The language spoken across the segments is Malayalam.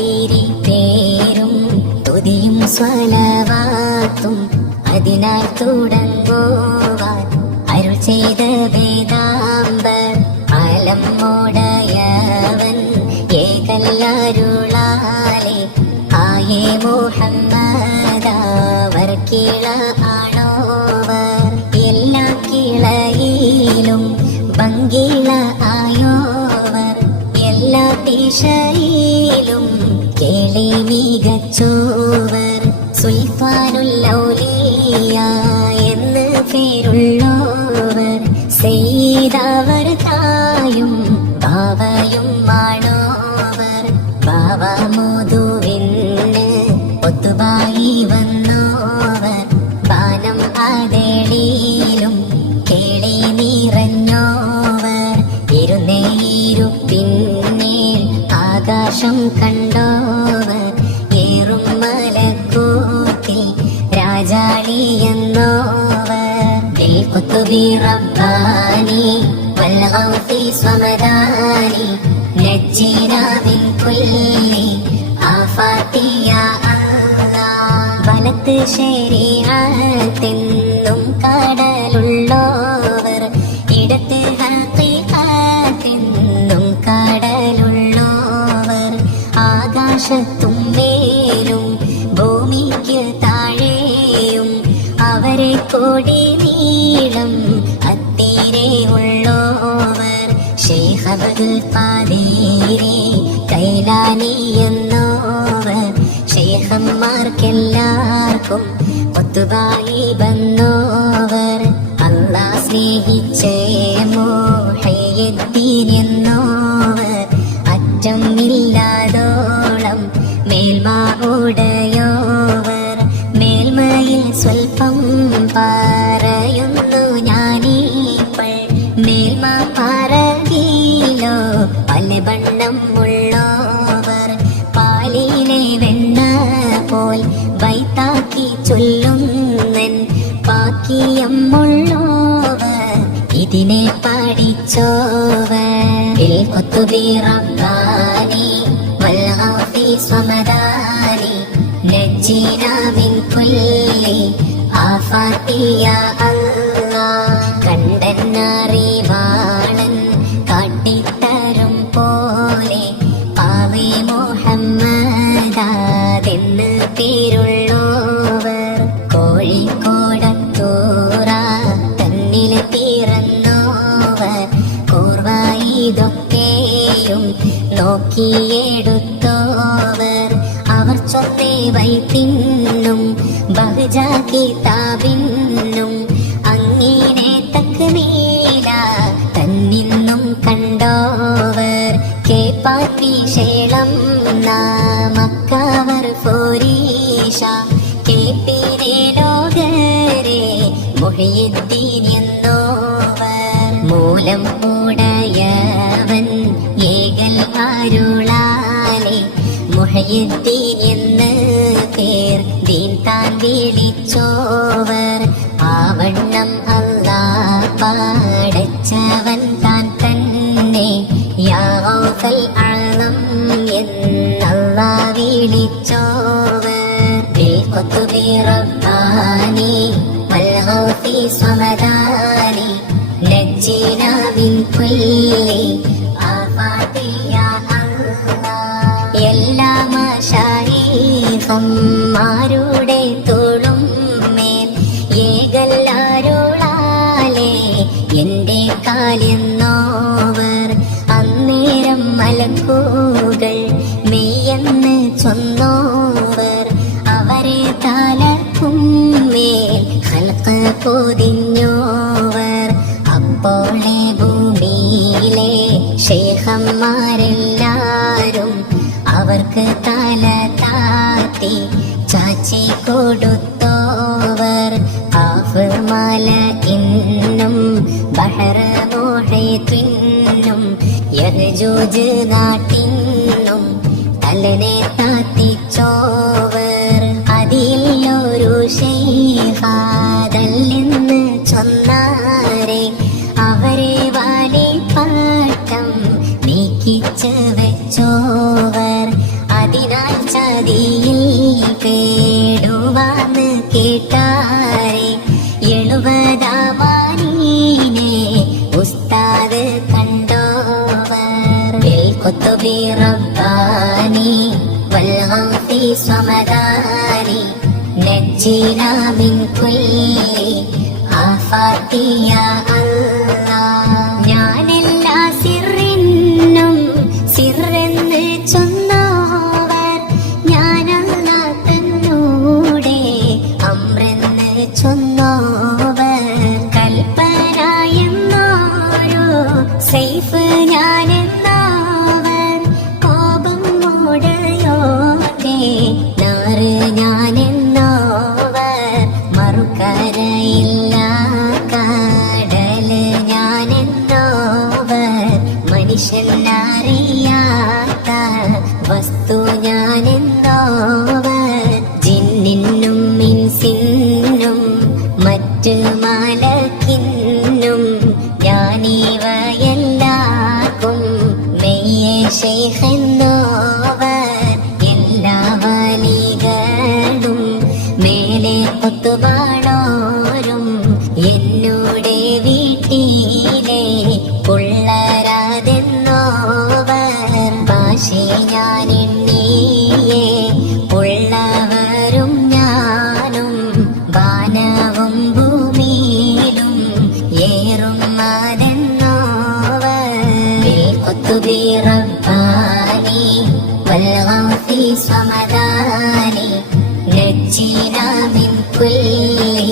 ഒത്തിരി പേരും തുതിയും സ്വലവാത്തും അതിനാൽ തുടങ്ങുവാൻ അരുൾ ചെയ്ത വേദാംബർ ആലം മോടയവൻ ഏകല്ലരുളാലെ ആയേ മുഹമ്മദാവർ കിള ആണോവർ എല്ലാ കിളയിലും ഭംഗിള ആയോവർ എല്ലാ ദിശയിലും കേളി മികച്ചോവർ സുൽത്താനുൽ ഔലിയ എന്ന് പേരുള്ളോവർ സെയ്തവർ തായും ബാവയും ആണോവർ ബാവ മുതുവിന് ഒത്തുവായി വന്നോവർ ബാനം അതേളിയിലും കേളി നിറഞ്ഞോവർ ഇരുന്നേരുപ്പിന്നേൽ ആകാശം കണ്ടോവർ ഏറും മലക്കൂത്തിൽ രാജാളി എന്നോവർ ബിൽഖുതുബി റബ്ബാനി വൽഗൗസി സ്വമദാനി നജ്ജിനാ മിൻ കുല്ലി ആഫാതി യാ അല്ലാഹ് വലത്ത് ശരീഅത്തെന്നും കടലുള്ളോവർ ഇടത്ത് ഹഖീഖത്തെന്നും കടലുള്ളോവർ ആകാശത്തും മേലും ഭൂമിക്ക് താഴെയും അവരെ കൊടി നീളം അത്തീരെ ഉള്ളോവർ ശൈഖ് അബ്ദുൽ ഖാദിരി കൈലാനി എന്നോവർ ശൈഖന്മാർക്കെല്ലാവർക്കും ഒത്തുവായി വന്നോവർ അല്ലാഹ് സ്നേഹിച്ചേ മുഹയ്യിദ്ദീൻ എന്നോവർ അറ്റം ഇല്ലാതോളം മേൽമ ഉടയോവർ മേൽമയിൽ സ്വൽപ്പം പറയുന്നു ഞാനീപ്പോൾ മേൽമ പറകിലോ പല വണ്ണം ഉള്ളോവർ പാലിനെ വെണ്ണ പോൽ വൈത്താക്കി ചൊല്ലുന്നൻ പാക്കിയമ്മുള്ളോവർ ഇതിനെ പഠിച്ചോവർ ബിൽഖുതുബി റബ്ബാനി വൽഗൗസി സ്വമദാനി നജ്ജിനാ മിൻ കുല്ലി ആഫാതി യാ അല്ലാഹ് കണ്ടന്നറിവാളൻ കാട്ടിത്തരും പോലെ പാവി മുഹമ്മദാതെന്ന് പേരുള്ളോവർ കോഴിക്കോടത്തൂറ തന്നില് പിറന്നോവർ കൂർവായിതൊക്കെയും നോക്കിയെടുത്തോവർ അവർ ചൊന്നേ വൈത്തിന്നും ബഹജ കിതാബിന്നും അങ്ങനെ തക്മീല തന്നിന്നും കണ്ടോവർ കേപ്പാത്തി ശേളം നാമക്കവർ ഫോരീഷ കേപ്പിനെ ലോകരെ മുഹയ്യിദ്ദീൻ എന്നോവർ മൂലം ഉടയവൻ ഏകൽ അരുളാലെ മുഹയ്യിദ്ദീൻ എന്ന് പേർ ദീൻ താൻ വിളിച്ചോവർ ആവണ്ണം അല്ലാഹ് പടച്ചവൻ താൻ തന്നെ യാ ഗൗസൽ അഅ്ലം എന്നല്ലാഹ് വിളിച്ചോവർ ബിൽഖുതുബി റബ്ബാനി വൽഗൗസി സ്വമദാനി നജ്ജിനാ മിൻ കുല്ലി ആഫാതി യാ അല്ലാഹ് എല്ലാ മശായിഖന്മാരുടെ തോളും മേൽ ഏകല്ലരുളാലെ എന്റെ കാലെന്നോവർ അന്നേരം മലക്കുകൾ മെയ്യെന്ന് ചൊന്നോവർ അവരെ തലക്കും മേൽ ഖൽഖ് പൊതിഞ്ഞോവർ അപ്പോളെ ഭൂമിയിലെ ശൈഖന്മാരെല്ലാരും അവർക്ക് തല താത്തി ചാച്ചി കൊടുത്തോവർ ആഫ് മലക്കിന്നും ബഹർ മുഹീത്തിന്നും യജൂജ് നാട്ടിന്നും തലനെ താത്തിച്ചോവർ അതിൽ ഒരു ശൈഖാദല്ലെന്ന് ചൊന്നാരെ അവരെ വാലി പാട്ടം നീക്കിച്ച് വെച്ചോവർ അതിന برباني والغوث صمداني نجينا من كل آفات يا الله. ഞാനെല്ലാ സിറിനും സിറെന്ന് ചൊന്നോവർ ഞാനല്ല തന്നൂടെ അമ്രെന്ന് ചൊന്നോവർ കൽപ്പന എന്നോരോ സൈഫ് ഞാനെന്നോവർ കോപം മൂടയോടെ നാറ് ഞാനെന്നോവർ മറുകരയില്ല കടല് ഞാനെന്നോവർ മനുഷ്യനറിയാത്ത വസ്തു ഞാനെന്നോവർ ജിന്നിനും ഇൻസിനും മറ്റ് മലക്കിനും ഞാനിവയെല്ലാവർക്കും മെയ്യെ ശൈഖെന്നോവർ എല്ലാ വലികളും മേലെ കൊത്തുവാണോരും എന്നോടെ വീട്ടിലെ ഉള്ളരാതെന്നോവർ ഭാഷേ ഞാൻ എണ്ണിയേ ഉള്ളവരും ഞാനും വാനവും ഭൂമിയിലും ഏറും അതെന്നോവർ കൊത്തുബി റബ്ബാനി വൽഗൗസി സ്വമദാനി നജ്ജിനാ മിൻ കുല്ലി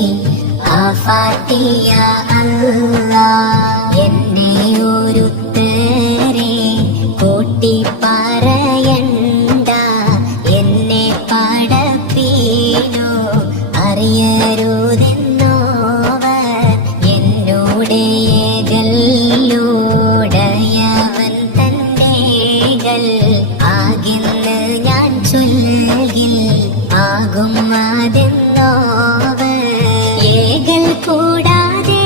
ആഫാത്തി യാ അല്ലാഹ്. എന്നെ ഒരുത്തരെ കൂട്ടി പറയണ്ട എന്നെ പടപ്പീനു അറിയരുതെന്നോവർ എന്നോട് ഏകല്ലൂടയവൻ തന്റെകൾ ആകിന്ന് ഞാൻ ചൊല്ലിൽ ആകും അതെന്നോവർ ഏകൽ കൂടാതെ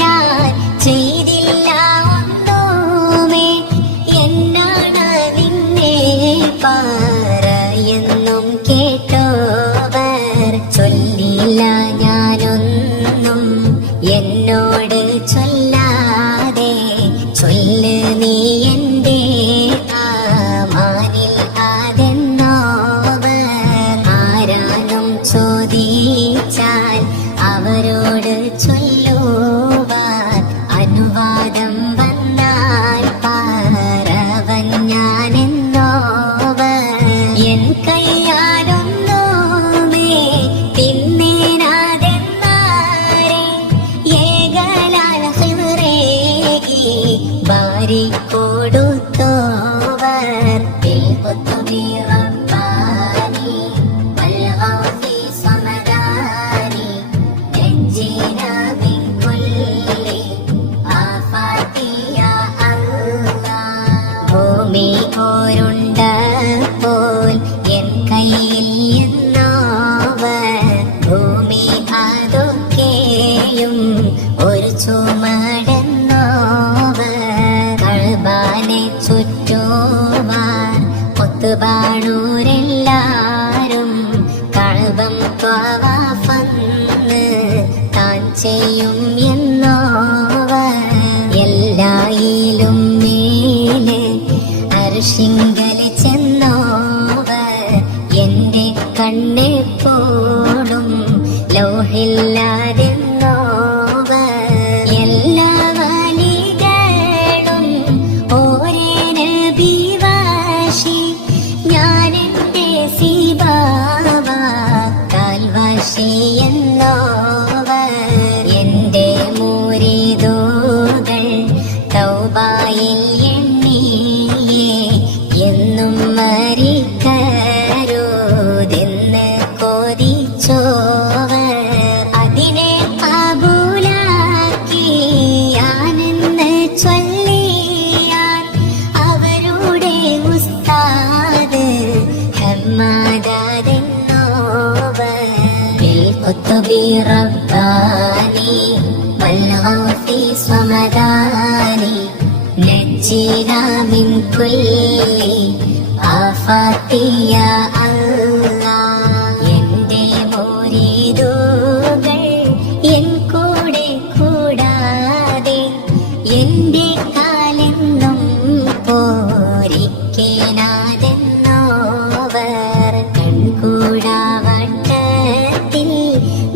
ഞാൻ ചെയ്തില്ല ഒന്നുമേ എന്നാണ് നിന്നെ പറയുന്നും കേട്ടോവർ ചൊല്ലില്ല ഞാനൊന്നും എന്നോട് ചൊല്ലാതെ ചൊല്ല് നീ എൻ്റെ ആമാനിൽ അതെന്നോവർ ആരാനും ചോദിച്ചാൽ അവരോട് ചൊല്ലുവാൻ അനുവാദം വന്നാൽ പറവൻ ഞാനെന്നോവർ എൻ കയ്യാലൊന്നുമേ തിന്നേനാതെന്നാരെ ഏകലാൽ ഹിറേകി ബാരി കൊടുത്തോവർ കൊത്തുബി റബ്ബാനി വൽഗൗസി സ്വമദാനി നജ്ജിനാ മിൻ കുല്ലി ആഫാത്തി യാ അല്ലാഹ്. ഭൂമി ഓരുണ്ടപ്പോൾ എൻ കയ്യിൽ എന്നോവർ ഭൂമി അതൊക്കെയും ഒരു ചുമടെന്നോവർ കഅബാനെ ചുറ്റുവാൻ കൊത്തുബാണൂരെല്ലാരും കഅബം ത്വവാഫന്ന് താൻ ചെയ്യും എന്നോവർ എല്ലായിലും മേലെ അർശിങ്കൽ ചെന്നോവർ എന്റെ കണ്ണെപ്പോഴും ലൗഹില്ലാതെന്നോവർ എല്ലാ വലികളും ഓരേ നബി വാശി ഞാനെന്റെ സിബാവാൽ വാശി എന്നോവർ എന്റെ മുരീദുകൾ തൗബയിൽ എണ്ണിയേ എന്നും മരിക്കരുതെന്ന് കൊതിച്ചോവർ അതിനെ കബൂലാക്കി ഞാനെന്ന് ചൊല്ലിയാൽ അവരുടെ ഉസ്താദ് ഹമ്മാദെന്നോവർ കൊത്തുബി റബ്ബാനി വൽഗൗസി സ്വമദാനി നജ്ജിനാ മിൻ കുല്ലി ആഫാത്തി യാ അല്ലാഹ്. എന്റെ മുരീദുകൾ എൻ കൂടെ കൂടാതെ എന്റെ കാലെന്നും പോരിക്കേ കാശിനാഥെന്നോവർ കൺകൂടാവട്ടത്തിൽ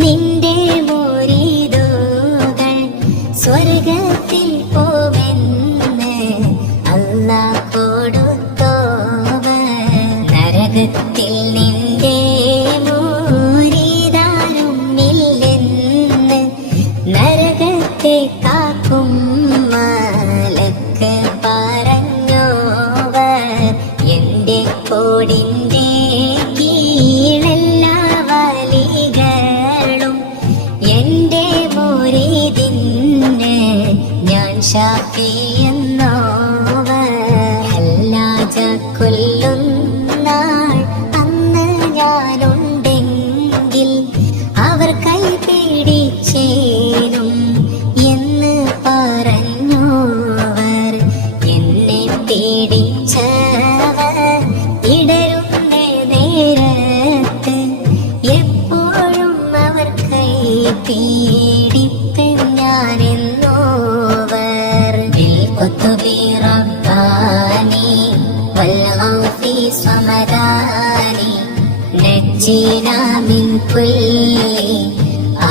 നിന്റെ മുരീദുകൾ സ്വർഗത്തിൽ പോവെന്ന് അല്ലാഹ് കൊടുത്തോവർ നരകത്തിൽ നിന്റെ മുരീദാരും ഇല്ലെന്ന് നരകത്തെ കാക്കും മലക്ക് പറഞ്ഞോവർ എന്റെ കോടിന്റെ കീഴെല്ലാ വലികളും എന്റെ മുരീദിന് ഞാൻ ഷാഫിയെന്നോവർ ഹല്ലാജ കൊല്ലുന്നാൾ അന്ന് ഞാനുണ്ടെങ്കിൽ അവർ കൈ പിടിച്ചേരും എന്ന് പറഞ്ഞോവർ എന്നെ പേടിച്ചവർ ഇടരുന്ന നേരത്ത് എപ്പോഴും അവർ കൈ പീഡിപ്പൻ ഞാനെന്നോവർ ബിൽഖുതുബി റബ്ബാനി വൽഗൗസി സമദാനി നജ്ജിനാ മിൻ കുല്ലി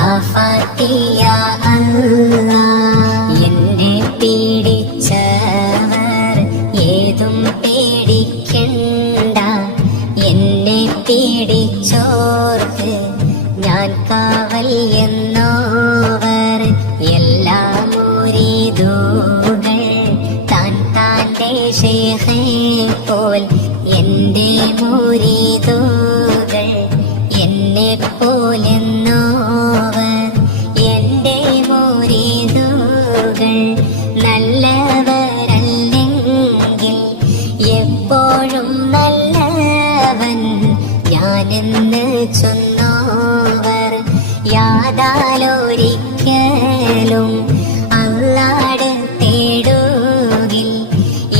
ആഫാത്തി യാ അല്ലാഹ് എന്നെ പേടിച്ചവർ ഏതും പേടിക്കണ്ട എന്നെ പേടിച്ചോർക്ക് ഞാൻ കാവൽ എന്നോവർ എല്ലാ മുരീദുകൾ താൻ താൻ്റെ ശൈഖേ പോൽ എന്റെ മുരീദുകൾ എന്നെ പോലെന്നോവർ എന്റെ മുരീദുകൾ നല്ലവരല്ലെങ്കിൽ എപ്പോഴും നല്ലവൻ ഞാനെന്ന് ചൊന്നോവർ യാതാലൊരിക്കലും അല്ലാട് തേടുകിൽ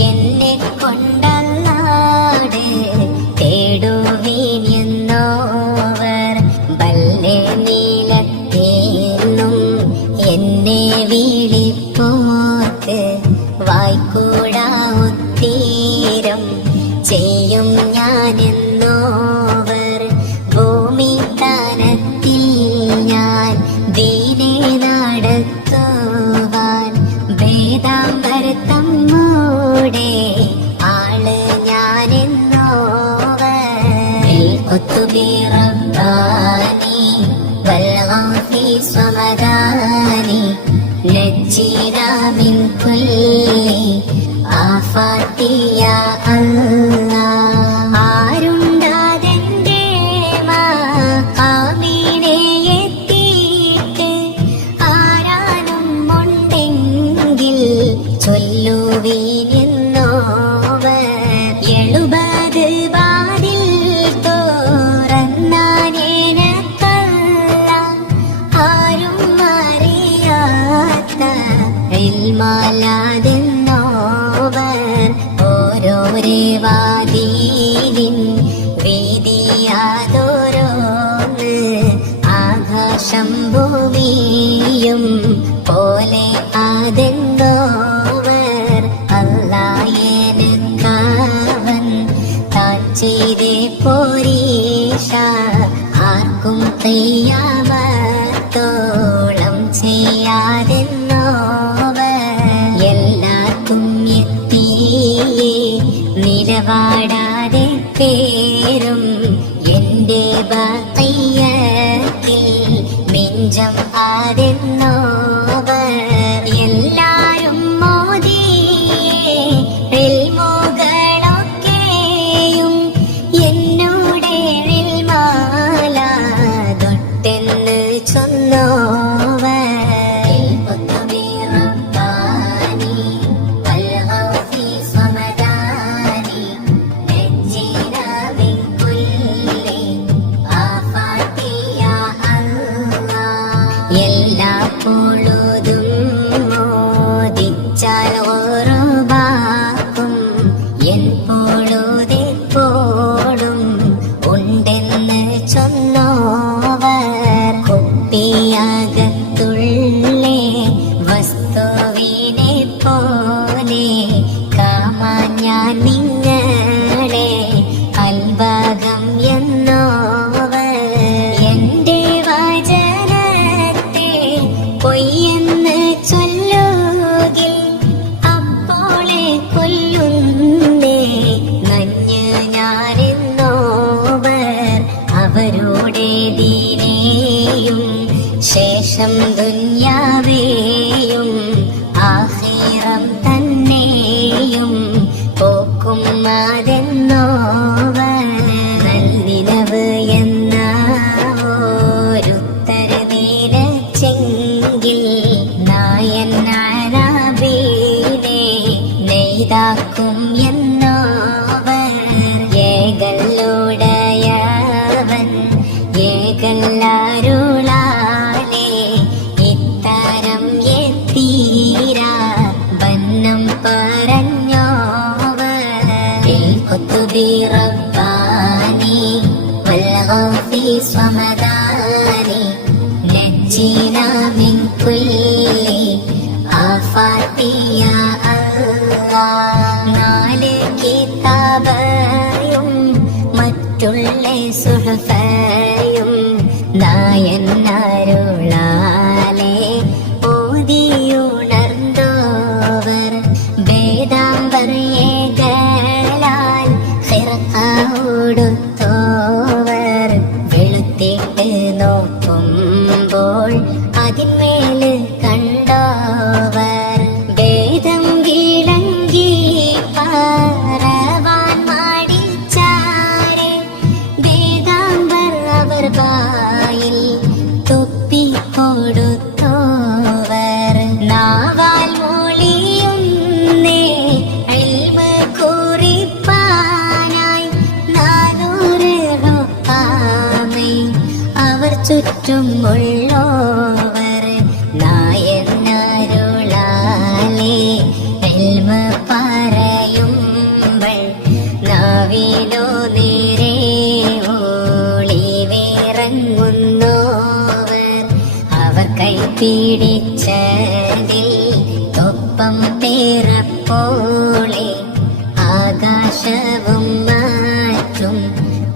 എന്നെ കൊണ്ടല്ലാട് തേടുവീൻ എന്നോവർ ബല്ലെ നീലത്തേന്നും എന്നെ വിളിപ്പോർക്ക് വായ്ക്കൂടാ ഉത്തീരം ചെയ്യും ഞാനെന്നോവർ ഭൂമി താനത്തിൽ ഞാൻ ദീനെ നടത്തുവാൻ വേദാംബരത്തം മൂടെ ആള് ഞാനെന്നോവർ ബിൽഖുതുബി റബ്ബാനി വൽഗൗസി സമദാനി നജ്ജിനാ മിൻ കുല്ലി ആഫാത്തി യാ അല്ലാഹ് ആരുണ്ടാതെന്റെ മഖാമിനെ എത്തിയിട്ട് ആരാനും ഉണ്ടെങ്കിൽ ചൊല്ലുവീനെന്നോവർ 70 വാതിൽ തുറന്നാനേനക്കല്ല ആരും അറിയാത്ത ഇൽമാലാതെന്നോവർ ഓരോരേ വാതിലിൻ വീതിയാതോരോന്ന് ആകാശം ഭൂമിയും പോലെ ആതെന്നോവർ അല്ലാഹ് താൻ ചെയ്തേ പോരീഷ ആർക്കും ഖിയാമത്തോളം ചെയ്യാതെന്നോവർ എല്ലാവർക്കും എത്തിയേ നിലപാടാതെ പേരും എന്റെ ബഖിയത്തിൽ മിഞ്ചം ആതെന്നോവർ എല്ലാരും മോദിയേ ഇൽമുകളൊക്കെയും എന്നോടെ ഇൽമാല തൊട്ടെന്ന് ചൊന്നോവർ ബിൽഖുതുബി റബ്ബാനി വൽഗൗസി സമദാനി നജ്ജിനാ മിൻ കുല്ലി ആഫാത്തി യാ അല്ലാഹ് എല്ലാ പൊഴുതും ഞാനെന്നോവർ അവരുടെ ദീനേയും ശേഷം ദുന്യാവേയും ആഖിറം തന്നെയും പോക്കും അതെന്നോവർ നല്ലിനവ് എന്ന ഒരുത്തര നീലച്ചെങ്കിൽ നായൻ അറബീനെ നെയ്താക്കും എന്നോവർ ഏകല്ലുടയവൻ ഏകല്ലാരുളാലേ ഇത്തരം എത്തീരാ ബന്നം പറഞ്ഞോവർ കുത്തുബി റബ്ബാനി വൽഗൗഫി സ്വമദാനി നജ്ജിനാ മിൻ കുല്ലി ആഫാത്തി യാ അല്ലാഹ് നാല് കിതാബയും മറ്റുള്ള സുഹഫയും നായൻ അരുളാലേ ഓതിയുണർന്നോവർ വേദാംബർ ഏകലാൽ ഖിർഖ ഉടുത്തോവർ വെളുത്തിട്ട് നോക്കുമ്പോൾ അതിന്മേല് കണ്ടോവർ വേദം വിളങ്ങി പറവാൻ മാടിച്ചാരെ വേദാംബർ അവർ വായിൽ തുപ്പിക്കൊടുത്തോവർ നാവാൽ മൊഴിയുന്നേ ഇൽമ് കുറിപ്പാനായി 400 റുപ്പാമേ അവർ ചുറ്റും ഉള്ളോവർ നായനരുളാലേ ഇൽമ് പറയുമ്പോൾ നാവിലോ നേരെ ഒളിവിറങ്ങുന്നോവർ അവർ കൈപിടിച്ചതിൽ തൊപ്പം പേറപ്പോളെ ആകാശവും മാറ്റും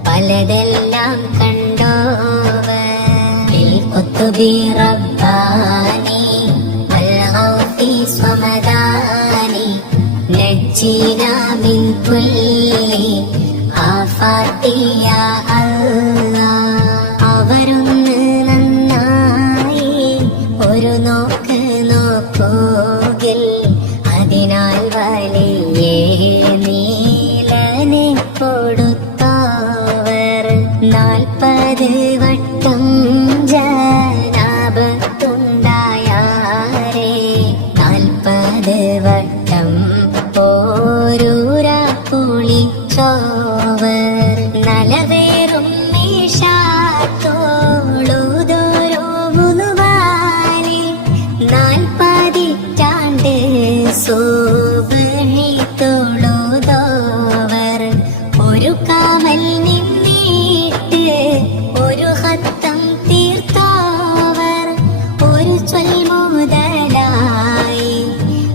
പലതെല്ലാം കണ്ടോവർ കുത്തുബി റബ്ബാനി വൽഗൗഫി സ്വമദാനി നജ്ജിനാ മിൻ കുല്ലി ആഫാത്തി യാ അല്ലാഹ് അവരൊന്ന് നന്നായി ഒരു നോക്ക് നോക്കുകിൽ അതിനാൽ വലിയ നീലനെ കൊടുത്തോവർ 40 വട്ടം ജനാബത്തുണ്ടായാരേ 40 വട്ടം പോരൂരാ കുളിച്ചോവർ നലവേറും മീഷാത്തോളുതൊരുവാലി 40 സുബ്ഹി തൊഴുതോവർ ഒരു കാവൽ നിന്നിട്ട് ഒരു ഹത്തം തീർത്തോവർ ഒരു ചൊൽമുതലായി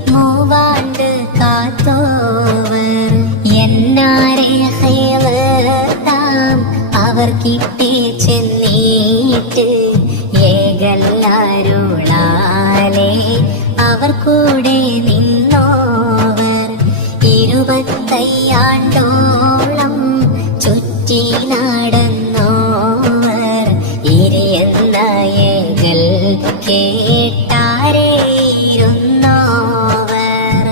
3 ആണ്ട് കാത്തോവർ എന്നാരെ ഖൈറതാം അവർ കിട്ടി ചെന്നീട്ട് ഏകല്ലാരുളാലേ അവർ കൂടെ നിന്നോവർ 25 ആണ്ടോളം ചുറ്റി നടന്നോവർ ഇരിയെന്ന ഏകൽ കേട്ടാരേയിരുന്നോവർ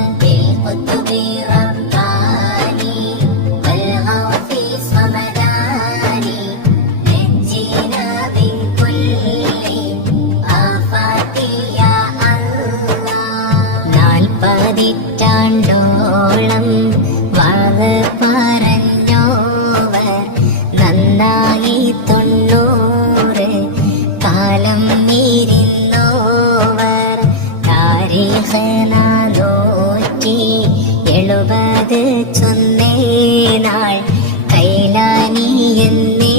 കുത്തുബി റബ്ബാനി വൽഗൗഫി സ്വമദാനി നജ്ജിനാ മിൻ കുല്ലി ആഫാത്തി യാ അല്ലാഹ് 40 ആണ്ടോളം വാവ് പറഞ്ഞോവർ നന്നായി 90 കാലം മീരിന്നോവർ താരീഖ് 470 ചൊന്നേ നാൾ കൈലാനി എന്നേ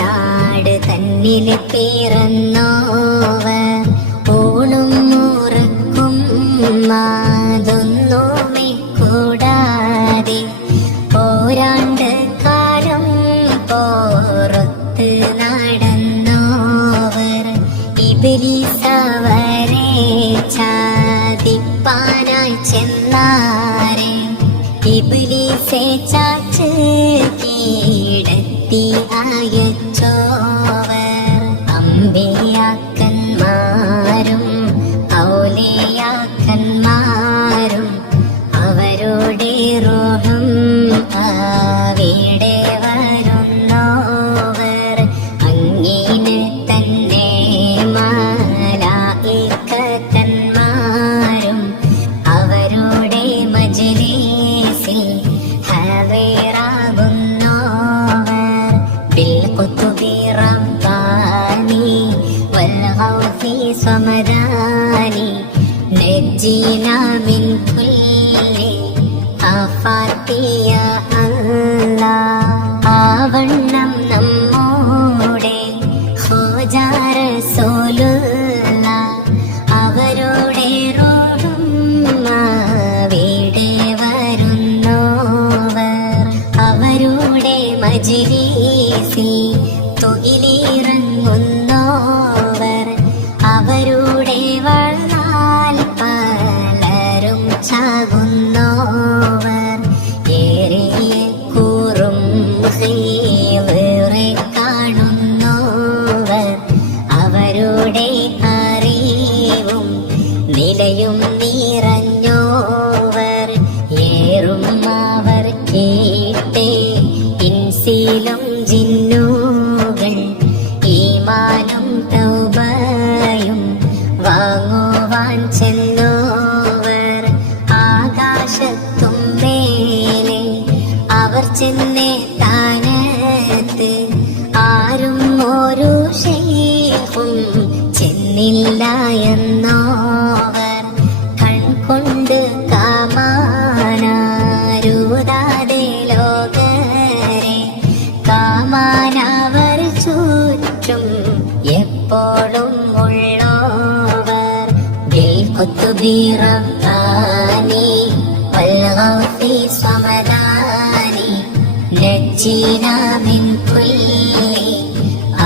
നാട് തന്നിൽ പിറന്നോവർ ഊണും ഉറക്കും മാതൊന്നുമേ കൂടാതെ പോരാണ്ട് കാലം പോറത്ത് നടന്നോവർ ഇബ്ലീസവരെ ചാതിപ്പാനായി ചെന്നാരെ ഇബ്ലീസെ ചാച്ച് نجينا من كل آفات يا الله ആവണ്ണം നമ്മോടെ ഖോജാ റസൂലുള്ള അവരുടെ റോഡും അവിടെ വരുന്നോവർ അവരുടെ മജ്‌ലിസിൽ തുകിലിറങ്ങുന്നോവർ അവരുടെ വളർന്നാൽ പലരും ചാകുന്നോവർ ഏറിയ കൂറും ഹൈറെ കാണുന്നോവർ അവരുടെ അറിവും നിലയും നിറഞ്ഞോവർ ഏറും അവർ കേട്ടേ ഇൻസിലും ജിന്നുകൾ ഈമാനും തൗബയും വാങ്ങുവാൻ ചെന്നോവർ ആകാശത്തും മേലെ അവർ ചെന്നെത്താനത്ത് ആരും ഒരു ശൈഖും ചെന്നില്ല എന്നോവർ കൺകൊണ്ട് കാമാനാരുതാതെ ലോകരെ കാമാനവർ ചുറ്റും എപ്പോഴും ഉള്ളോവർ ബിൽഖുതുബി റബ്ബാനി വൽഗൗസി സമദാനി നജ്ജിനാ മിൻ കുല്ലി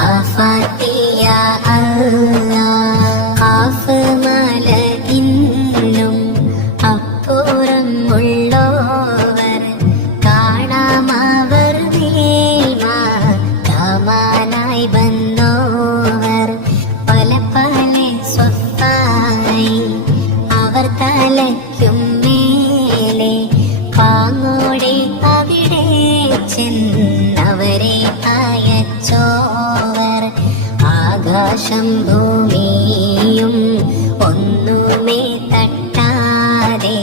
ആഫാത്തി യാ അല്ലാഹ് ഖാഫ് മലഇന്നും അപ്പുറം ഉള്ളോവർ കാണാമവർ മേൽമ കാമാനായി വന്നോവർ പല പല സ്വഫായി അവർ തലയ്ക്കും മേലെ പാങ്ങോടെ അവിടെ ചെന്നവരെ അയച്ചോവർ ആകാശം ഭൂമിയും ഒന്നുമേ തട്ടാതെ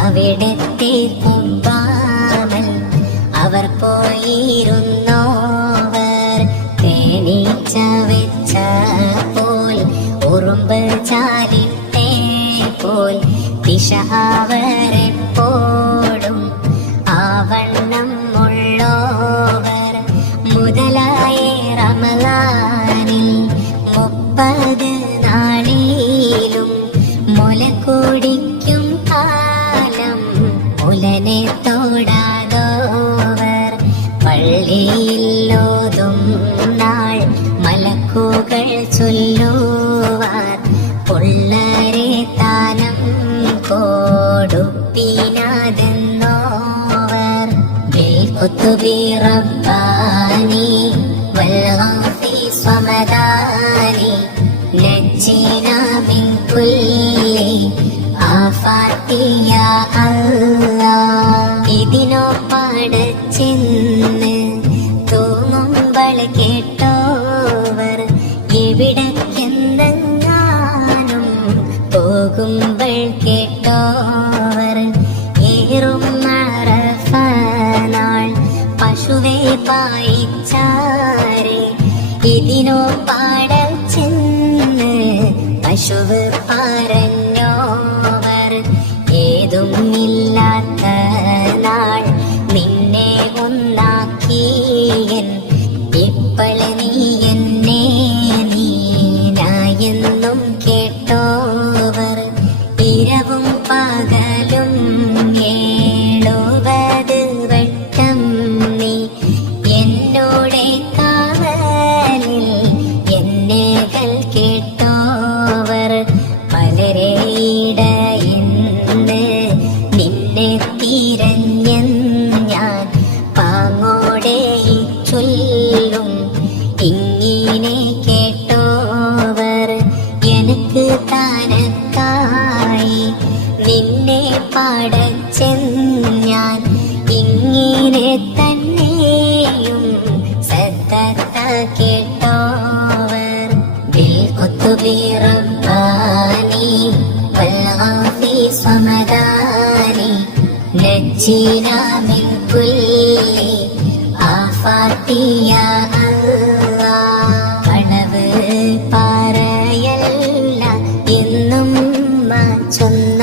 അവിടത്തെ കുമ്പാമൽ അവർ പോയിരുന്നോവർ തേനീച്ച വെച്ച പോൽ ഉറുമ്പ് ചാലിട്ടേ പോൽ ദിശ അവരെപ്പോഴും ആവണ്ണം ഉള്ളോവർ മുതലായ റമളാനിൽ 30 നാളിലും മുല കുടിക്കും കാലം മുലനെ തൊടാതോവർ പള്ളിയിലോതും നാൾ മലക്കുകൾ ചൊല്ലുവാൻ പുള്ളരെ താനം കൊടുപ്പിനാതെന്നോവർ ബിൽഖുതുബി റബ്ബാനി വൽഗൗസി സമദാനി നജ്ജിനാ മിൻ കുല്ലി ആഫാത്തി യാ അല്ലാഹ് ഇതിനോ പടച്ചെന്ന് തൂങ്ങുമ്പോൾ കേട്ടോവർ എവിടേക്കെന്തെങ്ങാനും പോകുമ്പോൾ കേട്ടോവർ ഏറും അറഫ നാൾ പശുവെ പായിച്ചാരെ ഇതിനോ പാടച്ചെന്ന് പശുവ് പറഞ്ഞോവർ ഏതും ഇല്ലാത്ത നാൾ നിന്നെ ഒന്നാക്കിയൻ ഇപ്പോൾ നീ എന്നെ നീനായെന്നും കേട്ടോവർ ഇരവും പകലും 70 വട്ടം നീ എന്നോടെ കാവലിൽ എന്നേകൾ കേട്ടോവർ പലരെ ഇടയെന്ന് നിന്നെ തിരഞ്ഞെന്ന് ഞാൻ പാങ്ങോടെ ചൊല്ലും ഇങ്ങനെ കേട്ടോവർ എനിക്ക് താനക്കായി നിന്നെ പടച്ചെന്ന് ഞാൻ ഇങ്ങനെ തന്നെയും സത്തത്ത കേട്ടോവർ ബിൽഖുതുബി റബ്ബാനി വൽഗൗസി സമദാനി നജ്ജിനാ മിൻ കുല്ലി ആഫാത്തി യാ അല്ലാഹ് കളവ് പറയല്ല എന്നും ചൊന്ന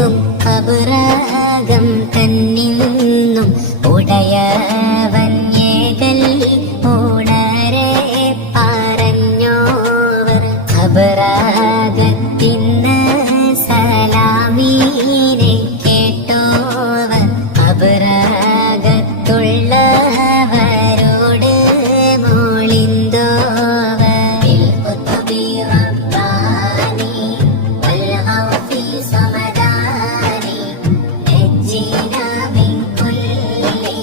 ും കബറകം തന്നിന്നും ഉടയവൻ ഏകൽ ഉണരെ പറഞ്ഞോവർ ഖബറകത്തിന്ന് സലാമീനെ കേട്ടോവർ ഖബറകത്തുള്ളവരോട് മോളിന്തോവർ ബിൽ ഖുത്ബി റബ്ബാനി വൽ ഔഫി സമദാനി നജ്ജിനാ മിൻ കുല്ലി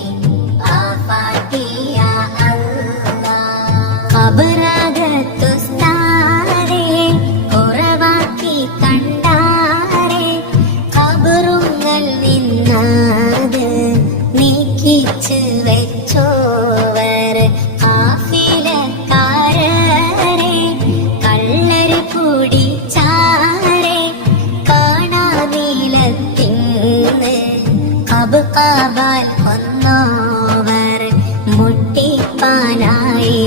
ആഫാതി യാ അല്ലാഹ് ഖബറകത്തുസ്താരെ കുറവാക്കി കണ്ടാരെ ഖബറുങ്ങൾ നിന്നത് നീക്കിച്ച് വെച്ചോവർ കാഫിലക്കാരരെ കള്ളര് കൂടിച്ചാരെ കാണാ നീലത്തിന്ന് കബാൽ കൊന്നോവർ മുട്ടിപ്പാനായി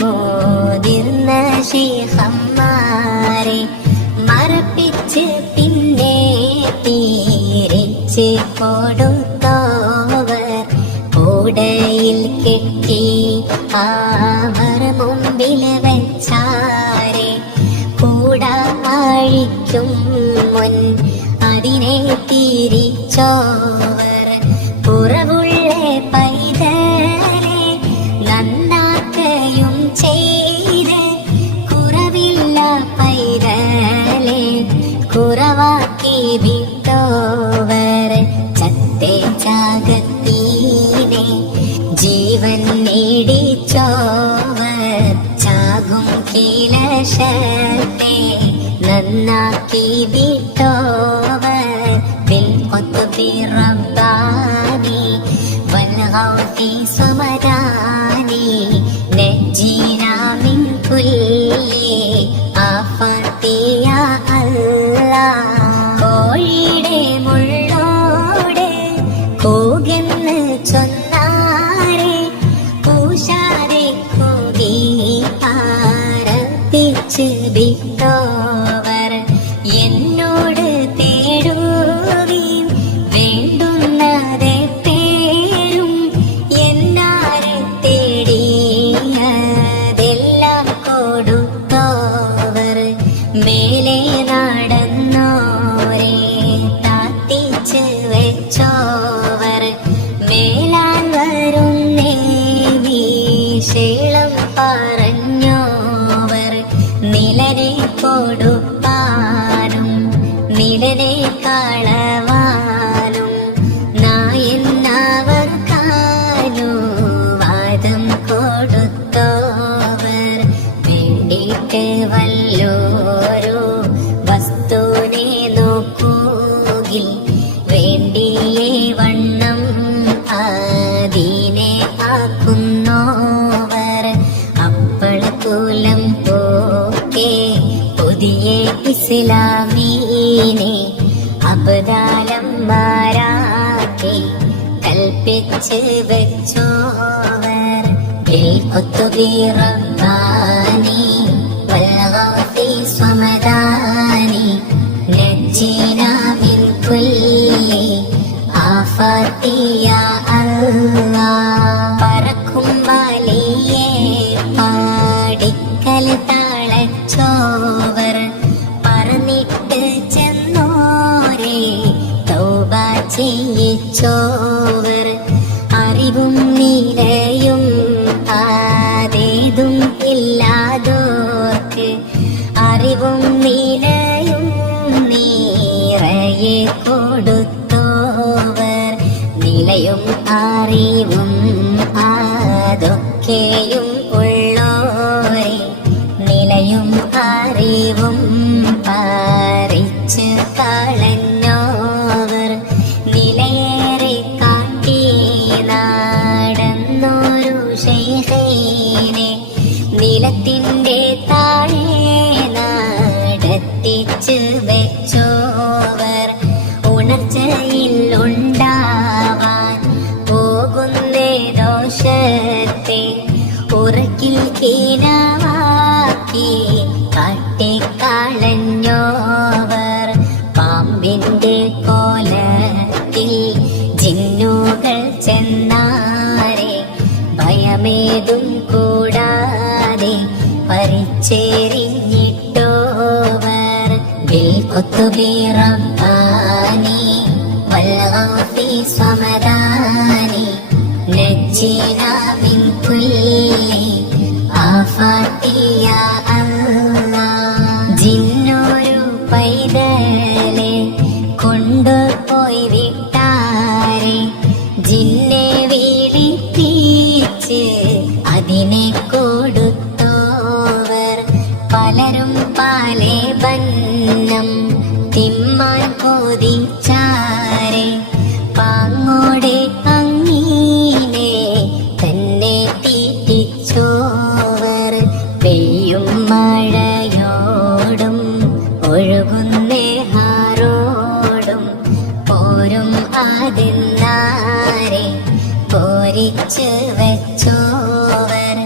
മോതിർന്ന ശൈഖന്മാരെ മറപ്പിച്ച് പിന്നെ തീരിച്ച് കൊടുത്തോവർ കൂടയിൽ കെട്ടി അവർ മുമ്പിൽ വെച്ചാരെ കൂടാഴിക്കും മുൻ അതിനെ തിരിച്ചോവർ കുറവുള്ള പൈതലെ നന്നാക്കയും ചെയ്ത് കുറവില്ല പൈതലെ കുറവാക്കി വിട്ടോവർ ചത്തേ ചാകത്തീനെ ജീവൻ നേടിച്ചോവർ ചാകും കീലശത്തെ നന്നാക്കി വിട്ടോവർ ബിൽ ഖുത്ബി റബ്ബാനി വൽ ഔഫി സമദാനി നജ്ജിനാ മിൻ കുല്ലി ആഫാതി യാ അല്ലാഹ് കോഴിയുടെ മുള്ളോട് കൂകെന്ന് ചൊന്നാരെ പൂശാതെ കൂകി ആരത്തിച്ച് വിട്ടോവർ എന്നോട് തേടുവീൻ വേണ്ടുന്നതെ പേരും എന്നാരെ തേടിയതെല്ലാം കൊടുത്തോവർ മേലെ നടന്നോരെ താത്തിച്ച് വെച്ചോവർ മേലാൻ വരുന്നേ വീശേളം പറഞ്ഞോവർ നിലനെ കൊടുപ്പാനും നിലനെ കളവാനും നായെന്നവർ വാദം കൊടുത്തോവർ വേണ്ടിയിട്ട് വല്ലോരോ വസ്തുവിനെ നോക്കൂകിൽ വേണ്ടിയേ വണ്ണം ആദീനെ ആക്കുന്നോവർ അപ്പളക്കൂലം പോക്കെ പുതിയ ഇസ്ലാമീനെ അബ്ദാലം മാരാക്കി കൽപ്പിച്ച് വെച്ചോവർ ബിൽ ഖുത്ബി റബ്ബാനി വൽ ഔഫി സമദാനി നജ്ജിനാ മിൻ കുല്ലി ആഫാതി യാ അല്ലാഹ് പറക്കും വാലിയെ പാടിക്കൽ താളച്ചോവർ പറന്നിട്ട് ചെന്നോരെ തൗബ ചെയ്യിച്ചോവർ അറിവും നിലയും ആതേതും ഇല്ലാതോർക്ക് അറിവും നിലയും നീറയെ കൊടുത്തോവർ നിലയും അറിവും അതൊക്കെയും ഉള്ളോരെ നിലയും അറിവും പാറിച്ച് കളഞ്ഞോവർ നിലയേറെ കാട്ടി നടന്നൊരു ശൈഖീനെ നിലത്തിൻ്റെ താഴെ നടത്തിച്ച് വെച്ചോവർ ഉണർച്ചയിൽ ഉണ്ടാവാൻ പോകുന്നേ ദോഷത്തെ ഉറക്കിൽ കീനവാക്കി കാട്ടിക്കളഞ്ഞോവർ പാമ്പിൻ്റെ بالقطب رباني والغوث صمداني نجينا من كل آفات يا الله ജിന്നൊരു പൈതലെ കൊണ്ടുപോയി വിട്ടാരെ ജിന്നെ വിളിപ്പിച്ച് അതിനെ കൊടുത്തോവർ പലരും പാലേ ബന്നം തിമ്മാൻ കൊതിച്ചാരെ പാങ്ങോടെ അങ്ങീനെ തന്നെ തീറ്റിച്ചോവർ പെയ്യും മഴയോടും ഒഴുകുന്നേ ഹാരോടും പോരും ആദിന്നാരെ പോരിച്ച് വെച്ചോവർ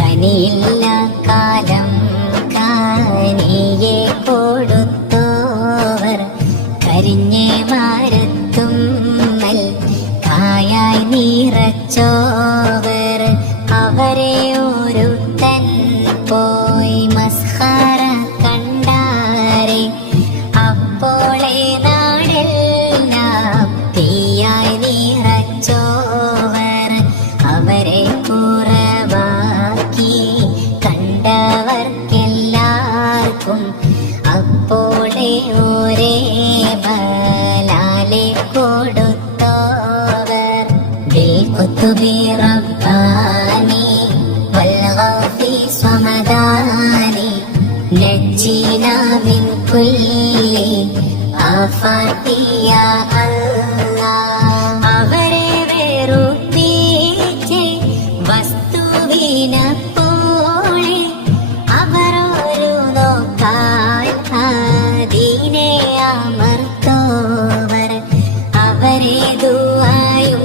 കനിയില്ല കാലം കാനിയെ കൊടുത്തോവർ കരിഞ്ഞേ മരത്തുമ്മൽ കായായി നിറച്ചോവർ അവരെ ഒരുത്തൻ പോയി മസ്ഖറ കണ്ടാരെ അപ്പോളെ നാടെല്ലാം തീയായി നിറച്ചോവർ അവരെ കുറവാക്കി കണ്ടവർക്കെല്ലാവർക്കും അപ്പോളെ ഒരേ ബലാലെ കൊടുത്തോവർ بالقطب رباني والغوث صمداني نجينا من كل آفات يا الله അവരെ വെറുപ്പിച്ച് വസ്തുവിനെപ്പോലെ അവരൊരു നോക്കാൻ അതിനെ അമർത്തോവർ അവരെ ദുആയും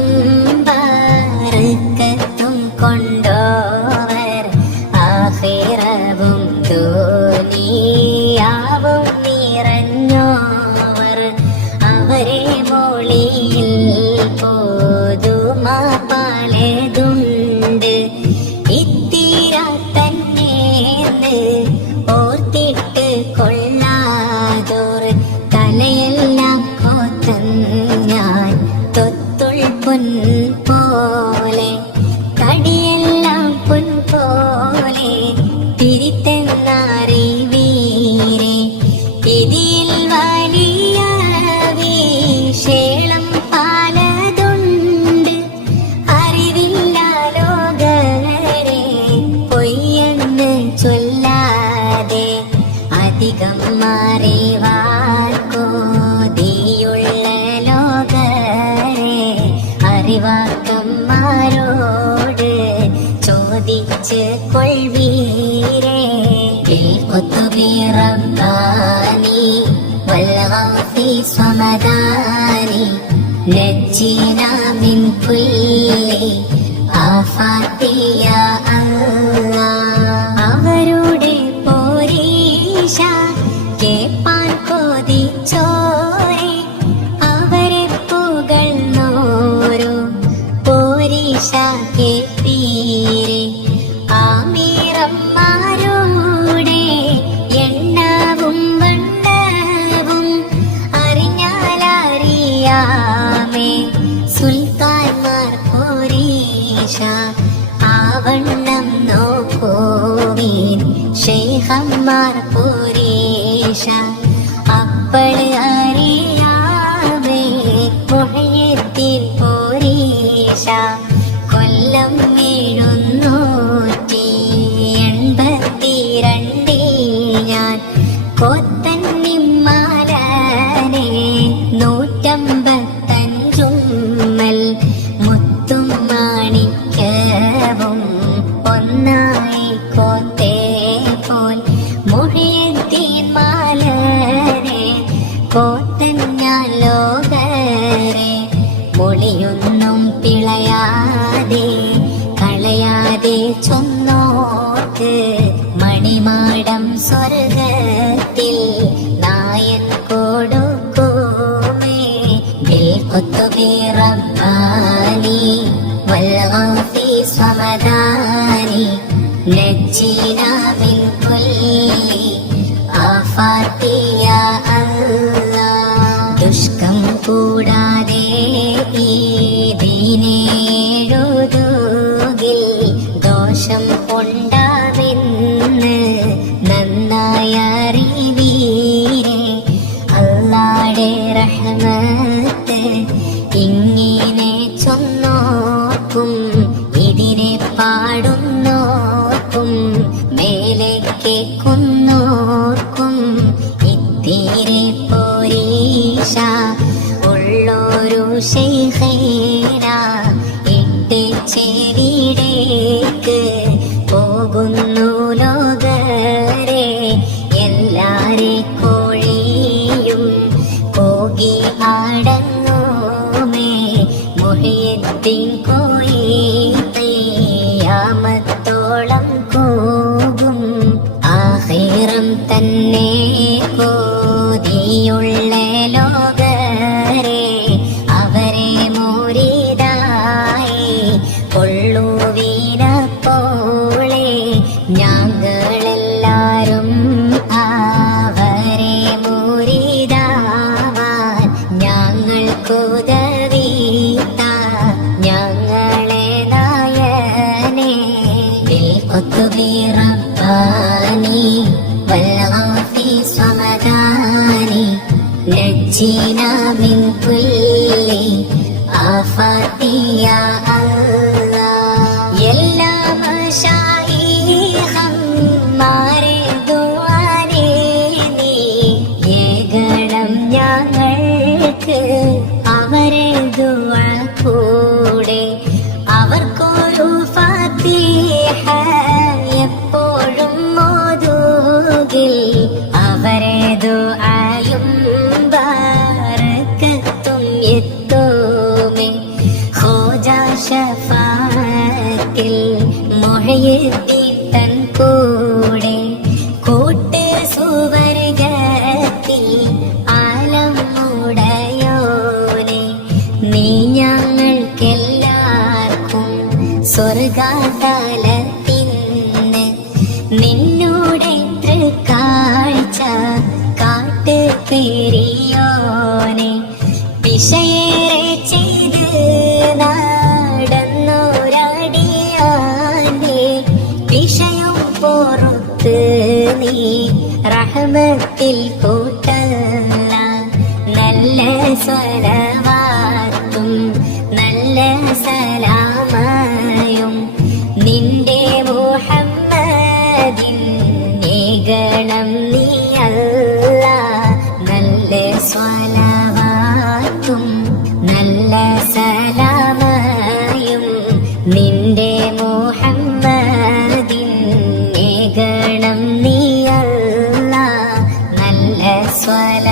ബറക്കത്തും കൊണ്ടോവർ ആഖിറവും ദുനിയാവും നിറഞ്ഞോവർ അവരെ മൊഴിയിൽ പോതുമ പലതുണ്ട് ഇത്തിര തന്നേന്ന് ഓർത്തിട്ട് കൊള്ളാതോർ തലയെല്ലാം കോത്തൻ ഞാൻ തൊത്തുൾ പൊൻ പോലെ കടിയെല്ലാം പൊൻ പോലെ തിരിത്തെന്നറിവീരെ ഇതിൽ വലിയ വിശേളം പലതുണ്ട് അറിവില്ല ലോകരെ പൊയ്യെന്ന് ചൊല്ലാതെ അധികം അറിവാർക്കോതിയുള്ള ലോകരെ അറിവാക്കന്മാരോട് ചോദിച്ച് കൊൾവീരേ بالقطب رباني والغوث صمداني نجينا من كل آفات يا الله അവരുടെ പോരീശ കേപ്പാൻ കൊതിച്ചോരെ അവരെ പുകഴ്ന്നോരോ പോരീശ കേട്ടീരെ ആമീറന്മാരുടെ എണ്ണവും വണ്ണവും അറിഞ്ഞാലറിയാമേ സുൽത്താൻമാർ പോരീശ ആവണ്ണം നോക്കോവീൻ ശൈഖന്മാർ പോരീശ അപ്പള് അറിയാമേ മുഹയ്യദ്ദീൻ പോരീശ കൊല്ലം 782 ഞാൻ കോത്തന്നിമാലനെ 155 മുത്തും മാണിക്യവും ഒന്നായി കോത്തേ പോൽ മുഹയ്യദ്ദീൻ മാലനെ കോത്തൻ ഞാൻ ലോകരെ മൊളിയൊന്നും പിളയാതെ കളയാതെ ചൊന്നോക്ക് മണിമാടം സ്വർഗത്തിൽ നായൻ കൊടുക്കുമേ بالقطب رباني والغوث صمداني نجينا من كل آفات يا الله കൂടാതെ ഈ ദീനെഴുതുകിൽ ദോഷം ഉണ്ടാവെന്ന് നന്നായി അറിവീരെ. അല്ലാഹുവിന്റെ റഹ്മത്ത് ഇങ്ങനെ ചൊന്നോർക്കും, ഇതിനെ പാടുന്നോർക്കും, മേലെ കേൾക്കുന്നോർക്കും ഇത്തിരി പോരീഷ ഉള്ളൊരു ശൈഖേന ഇട്ട് ചെവിടേക്ക് പോകുന്നു ലോകരെ. എല്ലാരെ കോഴിയും പോകി അടങ്ങുമേ മുഹിയുദ്ദീൻ കോയി ഖിയാമത്തോളം പോകും. ആഖിറം തന്നെ കോതിയുള്ള ലോകരെ അവരെ മുരീദായി കൊള്ളുവീനപ്പോളെ ഞങ്ങളെല്ലാരും അവരെ മുരീദാവാൻ ഞങ്ങൾക്കുദവീത ഞങ്ങളെ നായനെ. ബിൽഖുത്ബി റബ്ബാനി വൽഗൗസി സ്വമദാനി നജ്ജിനാ മിൻ കുല്ലി ആഫാതി യാ അല്ലാഹ്. എല്ലാ മശായിഖന്മാരെ ദുആനെ നീ ഏകണം ഞങ്ങൾക്ക് അവരെ ദുആ കൂടെ. അവർക്കൊരു ഫാത്തിഹ എപ്പോഴും മോദുകിൽ അവരെ ദുആയും ബറക്കത്തും എത്തുമേ. ഖോജാ ശഫാഅത്തിൽ മുഹയ്യിദ്ദീൻ തൻ കൂടെ കൂട്ട് സുവർഗത്തിൽ ആലം ഉടയോനെ. നീ ഞങ്ങൾക്കെല്ലാവർക്കും സ്വർഗതലത്തിന്ന് നിന്നോടെ തൃക്കാഴ്ച കാട്ട് പെരിയോനെ. പിശയേറെ ചെയ്ത് നടന്നൊരടിയാന്റെ പിശയും പൊറുത്ത് നീ റഹ്മത്തിൽ കൂട്ടല്ല. നല്ല സ്വലവാത്തും നല്ല സലാമയും നിന്റെ മുഹമ്മദിൻ ഏകണം നീ അല്ലാഹ്. നല്ല സ്വലവാത്തും നല്ല സലാമയും നിന്റെ മുഹമ്മദിൻ ഏകണം നീ അല്ലാഹ്. നല്ല സ്വല